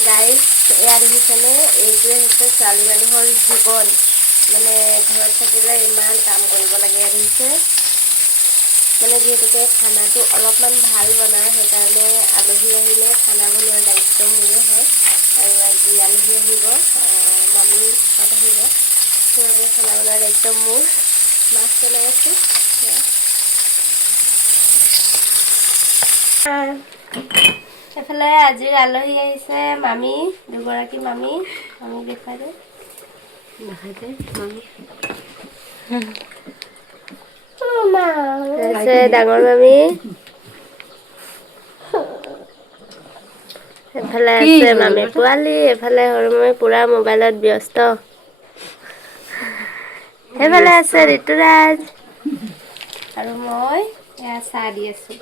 guys এয়া দেখিছেনে এইটোৱে হৈছে ছোৱালী মানুহৰ জীৱন মানে ঘৰত থাকিলে ইমান কাম কৰিব লাগে দেখিছে মানে যিহেতুকে খানাটো অলপমান ভাল বনায় সেইকাৰণে আলহী আহিলে খানা বনোৱাৰ দায়িত্ব মোৰে হয় আৰু আজি আলহী আহিব মামীহঁত আহিব সেইবাবে খানা বনোৱাৰ দায়িত্ব মোৰ মাছ বনাই আছোঁ এফালে আজিৰ আলহী আহিছে মামী দুগৰাকী মামী দেখুৱাই দে ডাঙৰ মামী এফালে আছে মামী পোৱালি এফালে সৰু মামী পুৰা মোবাইলত ব্যস্ত সেইফালে আছে ঋতুৰাজ আৰু মই এয়া চাহ দি আছো